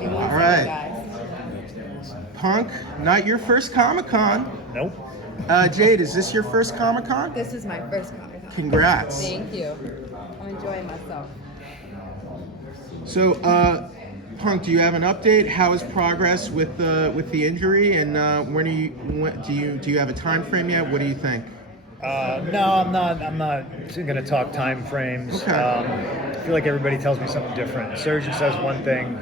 Give me 1 All second, right. guys. Punk, not your first Comic-Con. Nope. Jade, is this your first Comic-Con? This is my first Comic-Con. Congrats. Thank you. I'm enjoying myself. So, Punk, do you have an update? How is progress with the injury, and do you have a time frame yet? What do you think? No, I'm not going to talk time frames. Okay. I feel like everybody tells me something different. The surgeon says one thing,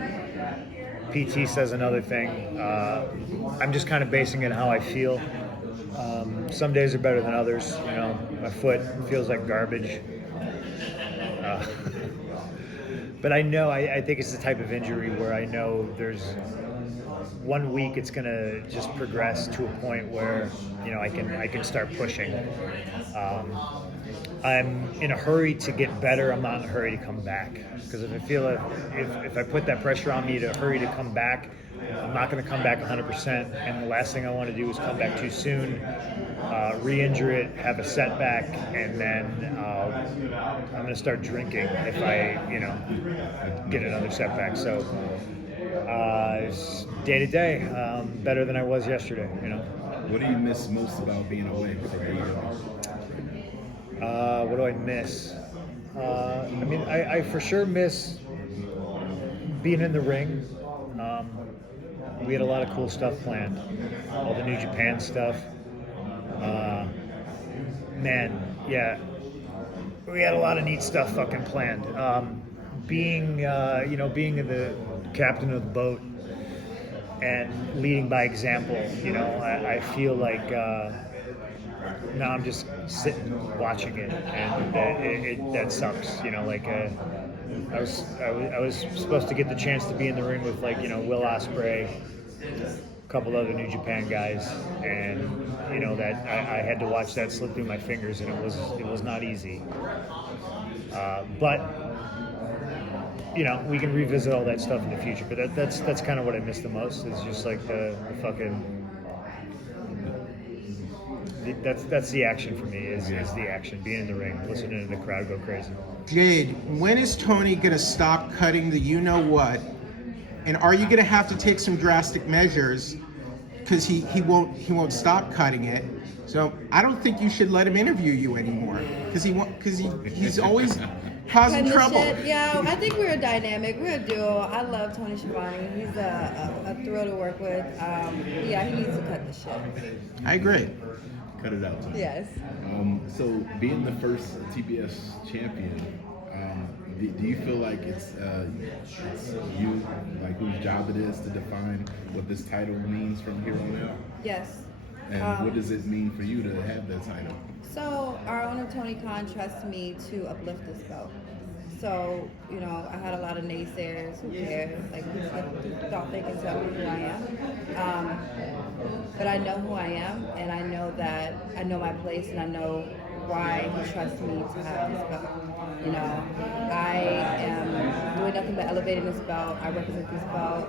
PT says another thing. I'm just kind of basing it on how I feel. Some days are better than others. You know, my foot feels like garbage. But I know, I think it's the type of injury where I know there's 1 week it's going to just progress to a point where, you know, I can start pushing. I'm in a hurry to get better. I'm not in a hurry to come back. Because if I feel if I put that pressure on me to hurry to come back, I'm not going to come back 100%. And the last thing I want to do is come back too soon, re-injure it, have a setback, and then I'm going to start drinking if I, you know, get another setback. So it's day to day, better than I was yesterday, you know. What do you miss most about being away from AEW? What do I miss? I mean, I for sure miss being in the ring. We had a lot of cool stuff planned. All the New Japan stuff. Man, yeah. We had a lot of neat stuff fucking planned. Being the captain of the boat and leading by example, you know, I feel like now I'm just sitting watching it, and that sucks. You know, like I was supposed to get the chance to be in the ring with, like, you know, Will Ospreay, a couple other New Japan guys, and you know that I had to watch that slip through my fingers, and it was not easy. But you know, we can revisit all that stuff in the future. But that's kind of what I miss the most. Is just like the fucking. That's the action for me. Is the action, being in the ring, listening to the crowd go crazy. Jade, when is Tony gonna stop cutting the you know what? And are you gonna have to take some drastic measures? Because he won't stop cutting it. So I don't think you should let him interview you anymore. Because he's always causing trouble. Yeah, I think we're a dynamic. We're a duo. I love Tony Schiavone. He's a thrill to work with. Yeah, he needs to cut the shit. I agree. Cut it out. Yes. So being the first TBS champion, do you feel like it's you, like, whose job it is to define what this title means from here on out? Yes. And what does it mean for you to have that title? So our owner Tony Khan trusts me to uplift this belt. So, you know, I had a lot of naysayers. Who cares? Like, don't think and tell me who I am. But I know who I am, and I know that I know my place, and I know why he trusts me to have this belt. You know, I am doing nothing but elevating this belt. I represent this belt.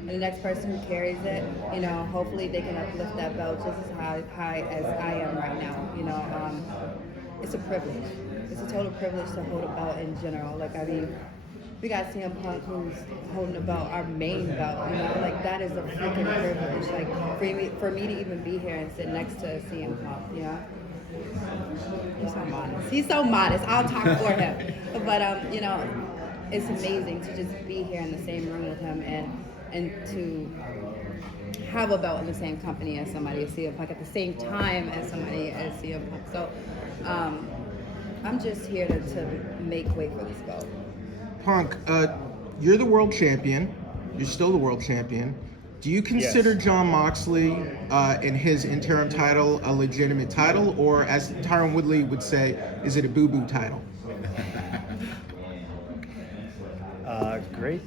And the next person who carries it, you know, hopefully they can uplift that belt just as high as I am right now. You know, it's a privilege. It's a total privilege to hold a belt in general. Like, I mean, we got CM Punk who's holding a belt, our main belt, you know, like, that is a freaking privilege. Like, for me to even be here and sit next to CM Punk, you know. He's so modest. He's so modest. I'll talk for him. But, you know, it's amazing to just be here in the same room with him and to have a belt in the same company as somebody as CM Punk at the same time as somebody as CM Punk. So, I'm just here to make way for this belt. Punk, you're the world champion. You're still the world champion. Do you consider Jon Moxley and his interim title a legitimate title, or, as Tyron Woodley would say, is it a boo-boo title? Great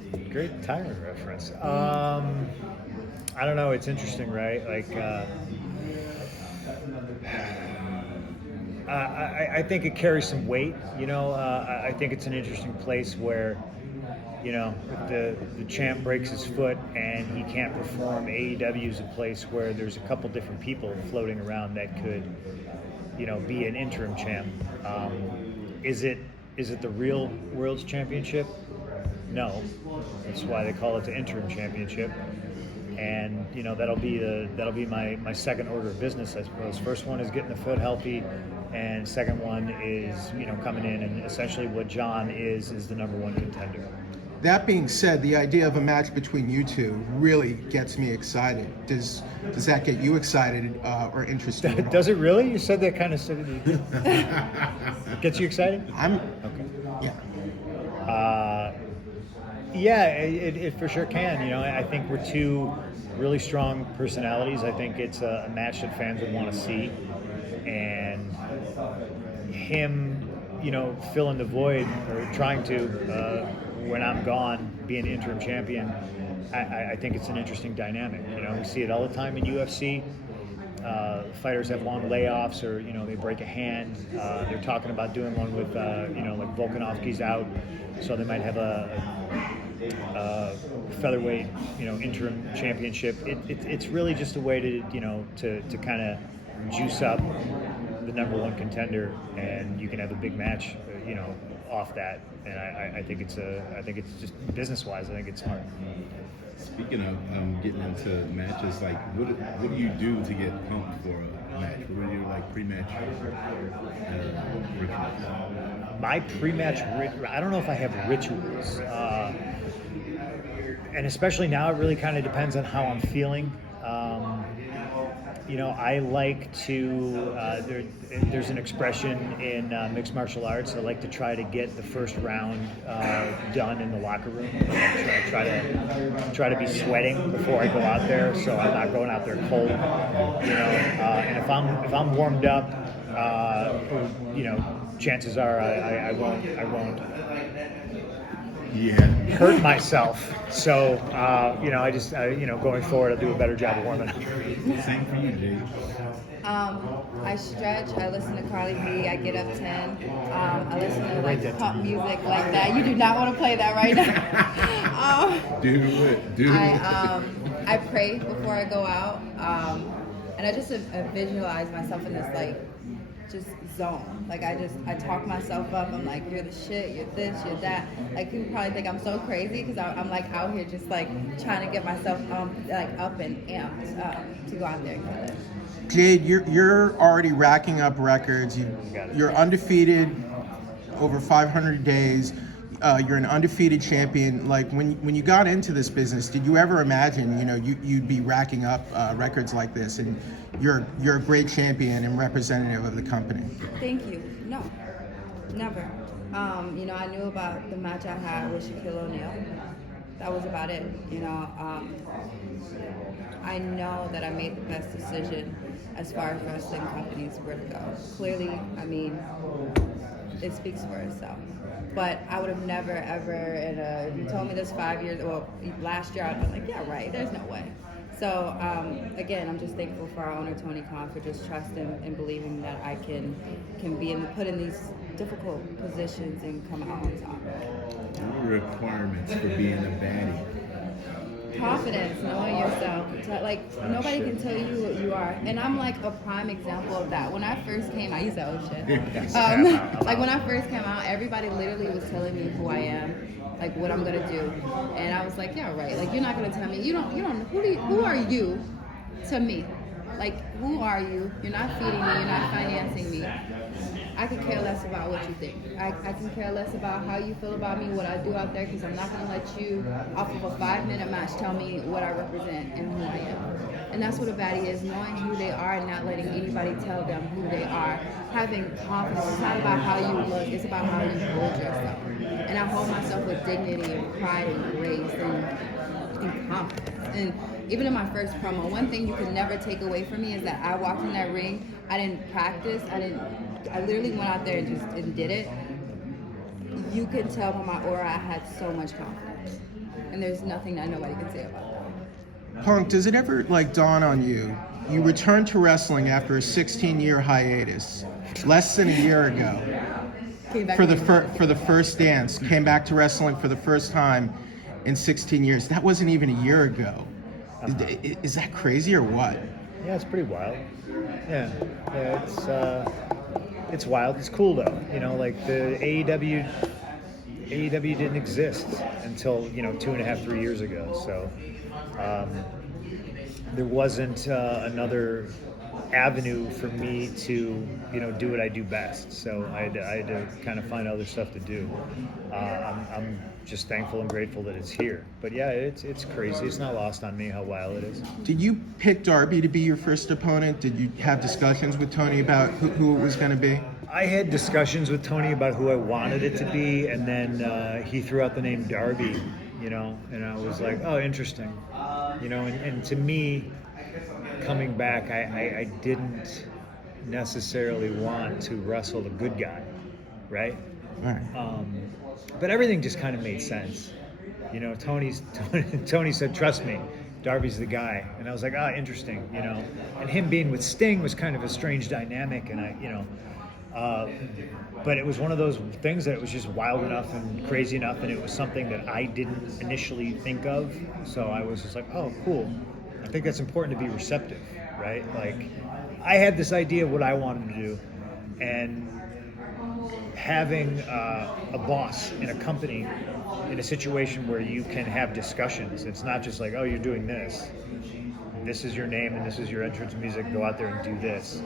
Tyron reference. I don't know. It's interesting, right? Like, I think it carries some weight. You know, I think it's an interesting place where, you know, if the champ breaks his foot and he can't perform, AEW is a place where there's a couple different people floating around that could, you know, be an interim champ. Is it the real World's Championship? No. That's why they call it the interim championship. And that'll be my second order of business, I suppose. First one is getting the foot healthy, and second one is coming in, and essentially what Jon is the number one contender. That being said, the idea of a match between you two really gets me excited. Does that get you excited or interested? Does it really? You said that kind of stuff. Gets you excited? Yeah. Yeah, it for sure can. I think we're two really strong personalities. I think it's a match that fans would want to see, and him, filling the void or trying to when I'm gone, being interim champion. I think it's an interesting dynamic. We see it all the time in UFC. Fighters have long layoffs, or they break a hand. They're talking about doing one with like Volkanovski's out, so they might have a featherweight interim championship. It's really just a way to kind of juice up the number one contender, and you can have a big match off that. And I think it's just business wise, I think it's smart. Speaking of getting into matches, like what do you do to get pumped for a match? What are your pre-match rituals? My pre-match I don't know if I have rituals, and especially now it really kind of depends on how I'm feeling. I like to there's an expression in mixed martial arts. I like to try to get the first round done in the locker room. Try to be sweating before I go out there, so I'm not going out there cold. And if I'm warmed up, chances are I won't hurt myself. So I just going forward, I'll do a better job of warming up. Same for you, Jade. I stretch. I listen to Carly B. I get up 10. I listen to pop music like that. You do not want to play that right now. Do it. I pray before I go out, and I just visualize myself in this just zone. I talk myself up. I'm like, you're the shit, you're this, you're that. People probably think I'm so crazy because I'm out here just trying to get myself up and amped to go out there and kill it. Jade, you're already racking up records. You're undefeated over 500 days. You're an undefeated champion. When you got into this business, did you ever imagine you'd be racking up records like this? And you're a great champion and representative of the company. Thank you. No, never. I knew about the match I had with Shaquille O'Neal. That was about it. I know that I made the best decision as far as wrestling companies were to go. Clearly, it speaks for itself. But I would have never, ever, if you told me this 5 years, last year, I'd be like, yeah, right, there's no way. So, again, I'm just thankful for our owner, Tony Khan, for just trusting and believing that I can be put in these difficult positions and come out on top. What are the requirements for being a baddie? Confidence, knowing yourself. Nobody can tell you what you are. And I'm a prime example of that. When I first came out, you said, oh shit. When I first came out, everybody literally was telling me who I am, what I'm gonna do. And I was like, yeah, right. You're not gonna tell me. You don't who are you to me? Who are you? You're not feeding me, you're not financing me. I could care less about what you think. I can care less about how you feel about me, what I do out there, because I'm not going to let you, off of a 5-minute match, tell me what I represent and who I am. And that's what a baddie is, knowing who they are and not letting anybody tell them who they are. Having confidence. It's not about how you look, it's about how you hold yourself. And I hold myself with dignity and pride and grace and confidence. And even in my first promo, one thing you can never take away from me is that I walked in that ring, I didn't practice, I literally went out there and did it. You can tell by my aura I had so much confidence. And there's nothing that nobody can say about that. Punk, does it ever dawn on you? You returned to wrestling after a 16-year hiatus, less than a year ago. For the first dance, came back to wrestling for the first time in 16 years. That wasn't even a year ago. Is that crazy or what? Yeah, it's pretty wild. Yeah, it's wild. It's cool though. The AEW AEW didn't exist until 2.5, 3 years ago. So there wasn't another avenue for me to do what I do best. So I had to kind of find other stuff to do. I'm just thankful and grateful that it's here. But yeah, it's crazy. It's not lost on me how wild it is. Did you pick Darby to be your first opponent? Did you have discussions with Tony about who it was going to be? I had discussions with Tony about who I wanted it to be, and then he threw out the name Darby, and I was like, oh, interesting. And to me, coming back, I didn't necessarily want to wrestle the good guy, right? Right. But everything just kind of made sense. Tony said, trust me, Darby's the guy. And I was like, interesting, And him being with Sting was kind of a strange dynamic, and but it was one of those things that it was just wild enough and crazy enough, and it was something that I didn't initially think of. So I was just like, oh, cool. I think that's important to be receptive, right? Like, I had this idea of what I wanted to do, and having a boss in a company in a situation where you can have discussions. It's not just like, oh, you're doing this. This is your name and this is your entrance music. Go out there and do this.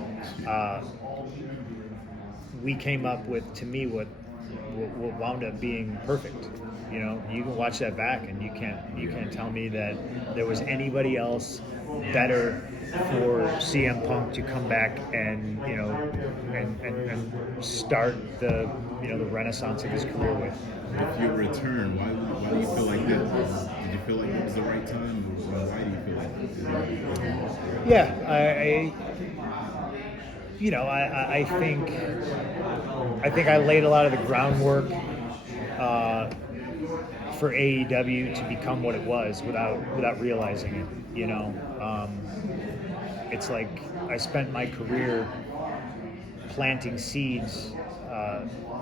We came up with, to me, what wound up being perfect. You can watch that back, and you can't tell me that there was anybody else better for CM Punk to come back and and start the the renaissance of his career with. With your return, why do you feel like that? Did you feel like it was the right time, or why do you feel like it was the right time? Yeah, I think I laid a lot of the groundwork for AEW to become what it was without realizing it. It's like I spent my career planting seeds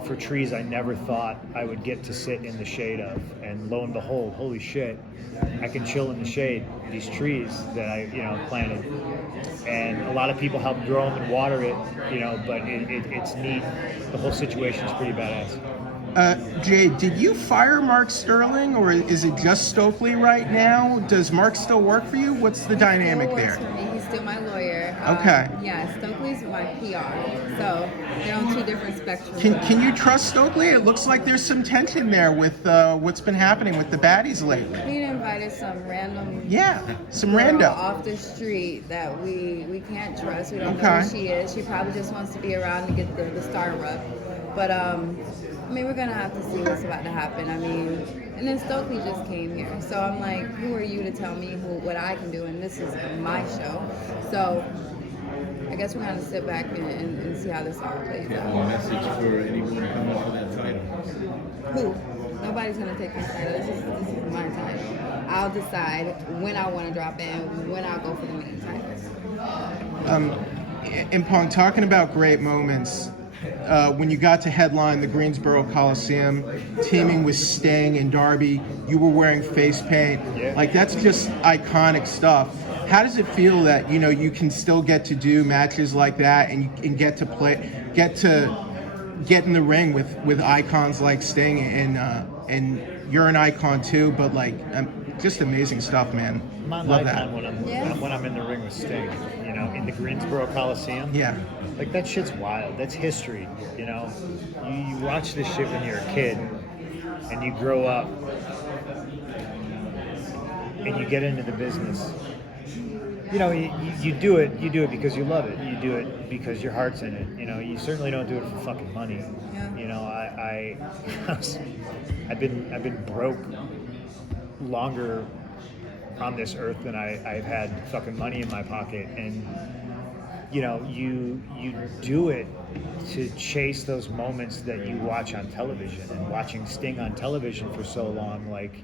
for trees I never thought I would get to sit in the shade of, and lo and behold, holy shit, I can chill in the shade of these trees that I planted. And a lot of people help grow them and water it, but it's neat. The whole situation's pretty badass. Jay, did you fire Mark Sterling, or is it just Stokely right now? Does Mark still work for you? What's the dynamic there? For me. He's still my lawyer. Okay. Yeah, Stokely's my PR, so they're on two different spectrums. Can you trust Stokely? It looks like there's some tension there with what's been happening with the baddies lately. He invited some random some girl rando off the street that we can't trust. We don't know who she is. She probably just wants to be around to get the star rub. But we're gonna have to see what's about to happen. And then Stokely just came here, so I'm like, who are you to tell me what I can do? And this is my show, so I guess we're gonna sit back and see how this all plays A out. message for anyone coming for that title. Who? Nobody's gonna take this title. This is my title. I'll decide when I want to drop in, when I'll go for the main titles. And Punk, talking about great moments, when you got to headline the Greensboro Coliseum, teaming with Sting and Darby, you were wearing face paint. Yeah. Like, that's just iconic stuff. How does it feel that you can still get to do matches like that and get in the ring with icons like Sting and you're an icon too, but just amazing stuff, man. I'm an Love icon that. when I'm in the ring with Sting, in the Greensboro Coliseum. Yeah. Like, that shit's wild. That's history, You watch this shit when you're a kid, and you grow up, and you get into the business. You do it because you love it. You do it because your heart's in it. You certainly don't do it for fucking money. Yeah. I've been broke longer on this earth than I've had fucking money in my pocket, and you do it to chase those moments that you watch on television. And watching Sting on television for so long, like,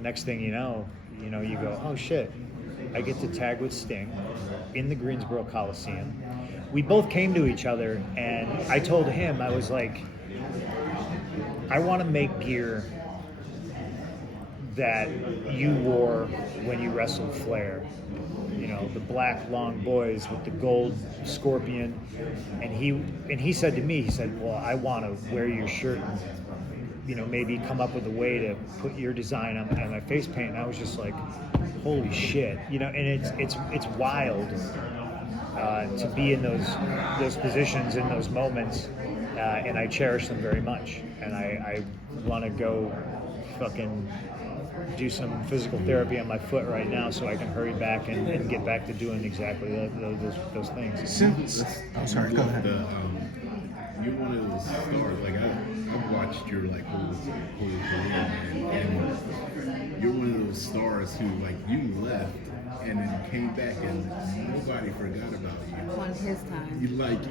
next thing you know, you go, oh shit, I get to tag with Sting in the Greensboro Coliseum. We both came to each other, and I told him, I was like, I want to make gear that you wore when you wrestled Flair. The black long boys with the gold scorpion. And he said to me, well, I want to wear your shirt maybe come up with a way to put your design on my face paint. And I was just like, holy shit, and it's wild to be in those positions, in those moments, and I cherish them very much. And I want to go fucking do some physical therapy on my foot right now so I can hurry back and get back to doing exactly those things. I'm sorry, go ahead. You're one of those stars. Like I've watched your like whole career, man, and you're one of those stars who like you left and then came back and nobody forgot about you. On his time. You like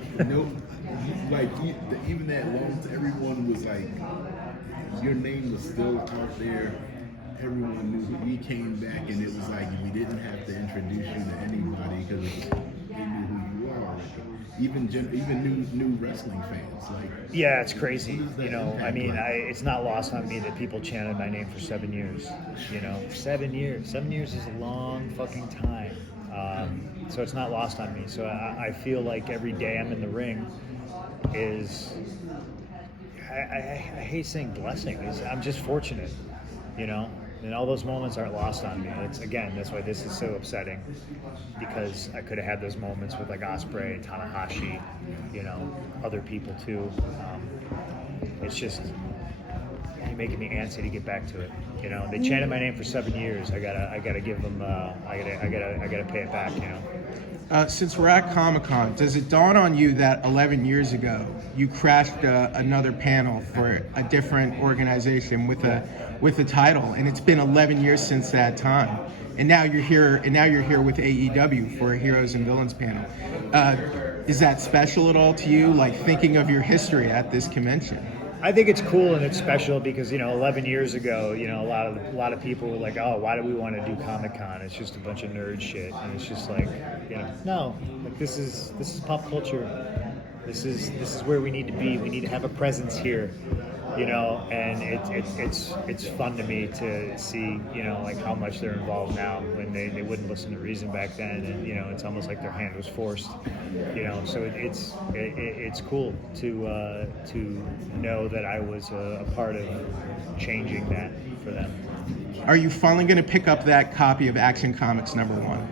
even that long. Everyone was like, your name was still out there. Everyone knew he came back, and it was like we didn't have to introduce you to anybody because they knew who you are. Even new wrestling fans, like yeah, it's crazy. I mean, it's not lost on me that people chanted my name for 7 years. 7 years. 7 years is a long fucking time. So it's not lost on me. So I feel like every day I'm in the ring is. I hate saying blessing. I'm just fortunate, and all those moments aren't lost on me. That's why this is so upsetting, because I could have had those moments with like Ospreay, Tanahashi, other people too. It's just you're making me antsy to get back to it. They chanted my name for 7 years. I gotta give them. I gotta pay it back. Since we're at Comic-Con, does it dawn on you that 11 years ago you crashed another panel for a different organization with a title, and it's been 11 years since that time, and now you're here with AEW for a Heroes and Villains panel. Is that special at all to you, like thinking of your history at this convention? I think it's cool and it's special because 11 years ago, a lot of people were like, "Oh, why do we want to do Comic-Con? It's just a bunch of nerd shit." And it's just like, no, like this is pop culture. This is where we need to be. We need to have a presence here, And it's fun to me to see, like how much they're involved now when they wouldn't listen to reason back then, and it's almost like their hand was forced, So it's cool to know that I was a part of changing that for them. Are you finally going to pick up that copy of Action Comics #1?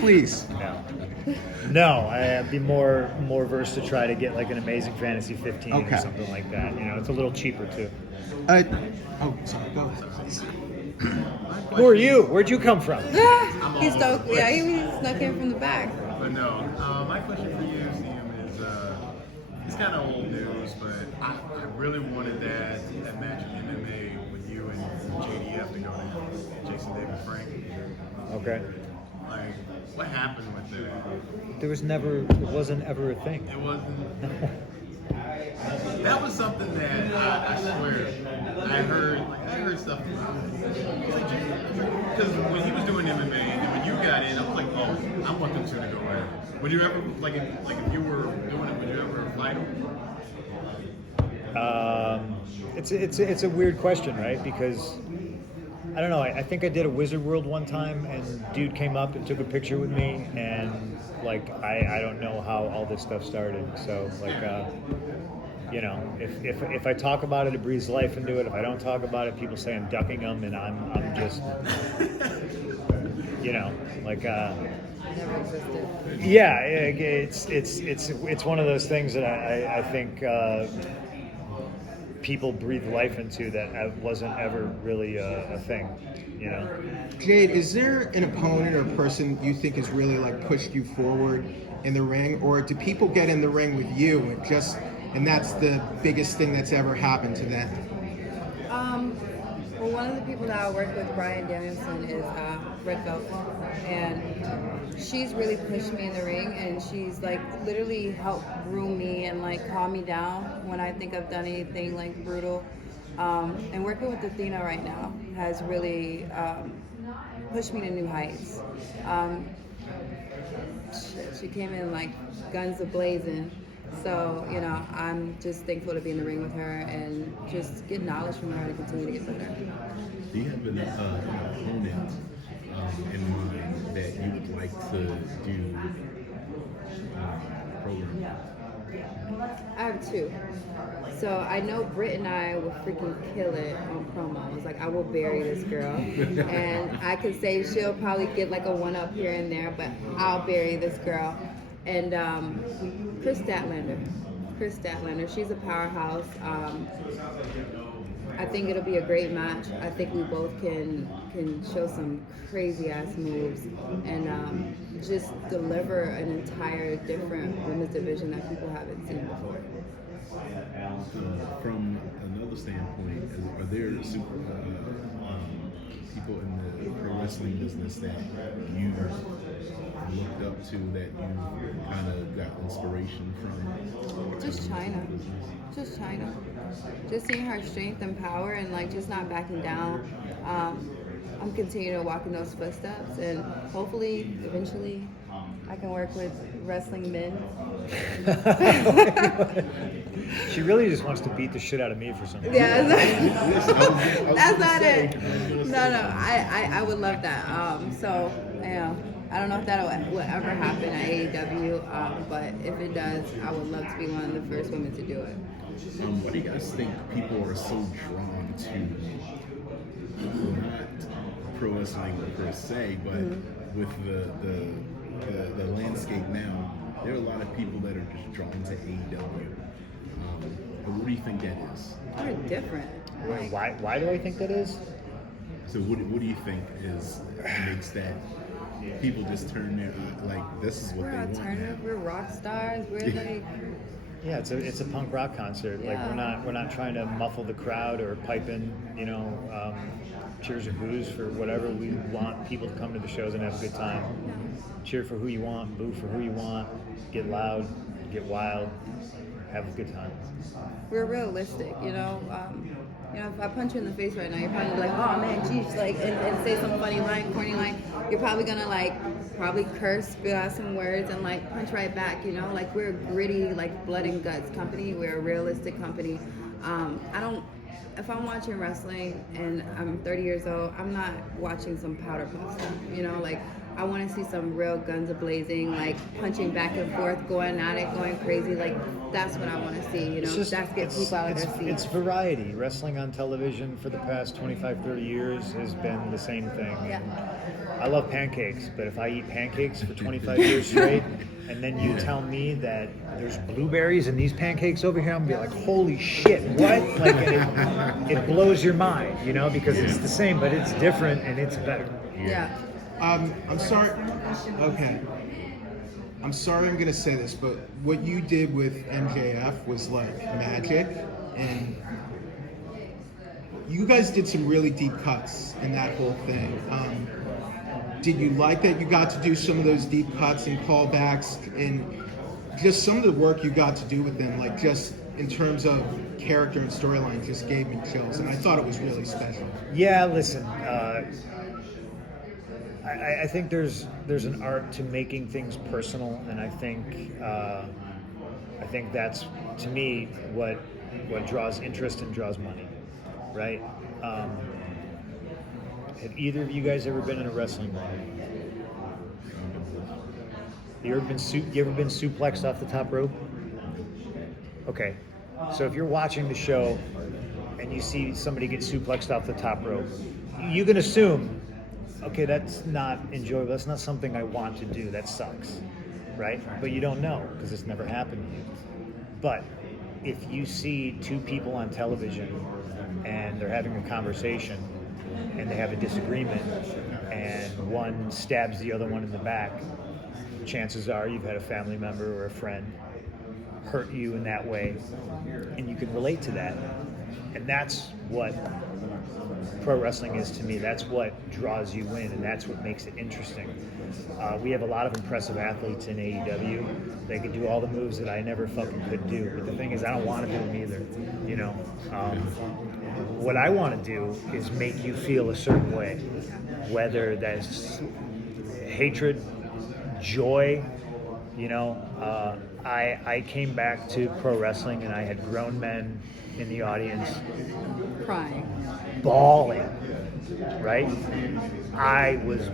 Please. No, I'd be more versed to try to get like an Amazing Fantasy 15 or something like that. It's a little cheaper too. Sorry, go ahead. Who are you? Where'd you come from? He's stoked. Yeah, he snuck in from the back. But no, my question for you, Liam, is it's kind of old news, but I really wanted that match in MMA with you and JDF to go to Jason David Frank. Okay. Like, what happened with that? It wasn't ever a thing. It wasn't. That was something that I swear I heard stuff about. Because when he was doing MMA and when you got in, I was like, oh, I want them two to go at it. Would you ever if you were doing it, would you ever fight him? It's a weird question, right? Because I don't know. I think I did a Wizard World one time, and dude came up and took a picture with me, and like I don't know how all this stuff started. So like, if I talk about it, it breathes life into it. If I don't talk about it, people say I'm ducking them, and I'm just, like. Never existed. Yeah, it's one of those things that I think. People breathe life into that wasn't ever really a thing, Jade, is there an opponent or person you think has really like pushed you forward in the ring, or do people get in the ring with you and that's the biggest thing that's ever happened to them? Well, one of the people that I work with, Brian Danielson, is Red Velvet, and she's really pushed me in the ring, and she's like literally helped groom me and like calm me down when I think I've done anything like brutal. And working with Athena right now has really pushed me to new heights. She came in like guns a-blazing. So, I'm just thankful to be in the ring with her and just get knowledge from her to continue to get better. Do you have an opponent in mind that you would like to do program? I have two. So I know Britt and I will freaking kill it on promos. Like, I will bury this girl. And I could say she'll probably get like a one-up here and there, but I'll bury this girl. And Chris Statlander, she's a powerhouse. I think it'll be a great match. I think we both can show some crazy ass moves and just deliver an entire different women's division that people haven't seen before. From another standpoint, are there people in the pro wrestling business that you looked up to, that you kind of got inspiration from? Just China. Just seeing her strength and power and like just not backing down. I'm continuing to walk in those footsteps, and hopefully, eventually, I can work with wrestling men. She really just wants to beat the shit out of me for some reason. Yeah, that's not it. No, I would love that. So, yeah, I don't know if that will ever happen at AEW, but if it does, I would love to be one of the first women to do it. What do you guys think people are so drawn to, not pro wrestling per se, but with the landscape now, there are a lot of people that are just drawn to AEW. But what do you think that is? We're different. Why do I think that is? So what do you think makes that people just turn their, like, this is what We're they want alternative. now? We're rock stars. We're like, Yeah, it's a punk rock concert. Yeah. Like we're not trying to muffle the crowd or pipe in, cheers or boos for whatever. We want people to come to the shows and have a good time. Cheer for who you want, boo for who you want, get loud, get wild, have a good time. we're realistic, if I punch you in the face right now, you're probably like, oh man, geez, like, and say some funny line, corny line. You're probably gonna probably curse, spit out some words, and punch right back. Like, we're a gritty, blood and guts company. We're a realistic company. If I'm watching wrestling and I'm 30 years old, I'm not watching some powder puff stuff. I want to see some real guns a-blazing, punching back and forth, going at it, going crazy. That's what I want to see, That's get people out of their seats. It's variety. Wrestling on television for the past 25, 30 years has been the same thing. Yeah. I love pancakes, but if I eat pancakes for 25 years straight, and then you tell me that there's blueberries in these pancakes over here, I'm gonna be like, holy shit, what? It blows your mind, because it's the same, but it's different and it's better. Yeah. I'm sorry. Okay. I'm sorry I'm going to say this, but what you did with MJF was magic, and you guys did some really deep cuts in that whole thing. Did you like that you got to do some of those deep cuts and callbacks, and just some of the work you got to do with them, just in terms of character and storyline, just gave me chills, and I thought it was really special. Yeah, listen, I think there's an art to making things personal, and I think that's, to me, what draws interest and draws money, right? Have either of you guys ever been in a wrestling ring? You ever been suplexed off the top rope? Okay, so if you're watching the show and you see somebody get suplexed off the top rope, you can assume, okay, that's not enjoyable. That's not something I want to do. That sucks, right? But you don't know because it's never happened to you. But if you see two people on television and they're having a conversation and they have a disagreement and one stabs the other one in the back, chances are you've had a family member or a friend hurt you in that way, and you can relate to that. And that's what pro wrestling is to me. That's what draws you in, and that's what makes it interesting. We have a lot of impressive athletes in AEW. They could do all the moves that I never fucking could do. But the thing is, I don't want to do them either. What I want to do is make you feel a certain way, whether that's hatred, joy. I came back to pro wrestling and I had grown men in the audience Crying. bawling, right? I was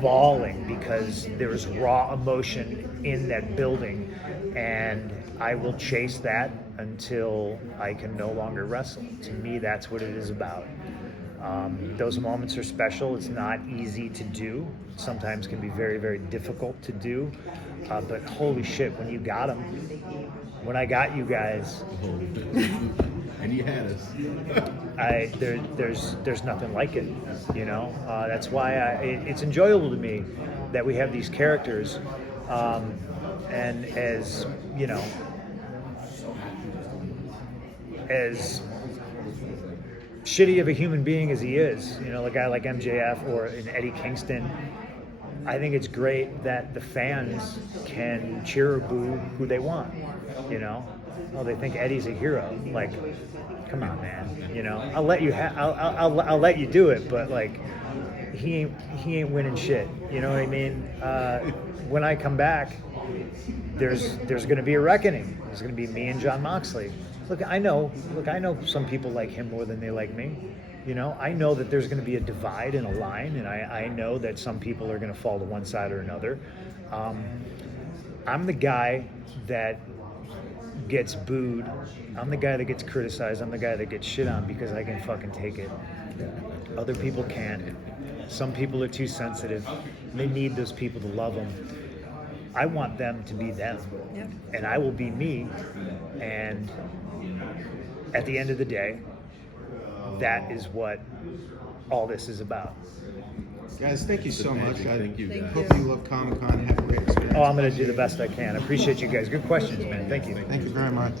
bawling because there was raw emotion in that building, and I will chase that until I can no longer wrestle. To me, that's what it is about. Those moments are special. It's not easy to do. Sometimes can be very, very difficult to do. But holy shit, when you got them, when I got you guys, And you had us. there's nothing like it. You know, that's why it's enjoyable to me that we have these characters, and as you know, as shitty of a human being as he is, you know, a guy like MJF or an Eddie Kingston, I think it's great that the fans can cheer or boo who they want, you know. Oh, they think Eddie's a hero. Like, come on, man. You know, I'll let you I'll let you do it, but like, he ain't winning shit. You know what I mean? When I come back, there's going to be a reckoning. There's going to be me and Jon Moxley. Look, I know some people like him more than they like me. You know, I know that there's going to be a divide and a line, and I know that some people are going to fall to one side or another. I'm the guy that gets booed. I'm the guy that gets criticized. I'm the guy that gets shit on because I can fucking take it. Other people can't. Some people are too sensitive. They need those people to love them. I want them to be them. Yep. And I will be me. And at the end of the day, that is what all this is about. Guys, thank you so much. Thank you, guys. Hope you love Comic-Con. Have a great experience. Oh, I'm going to do the best I can. I appreciate you guys. Good questions, man. Thank you. Thank you very much.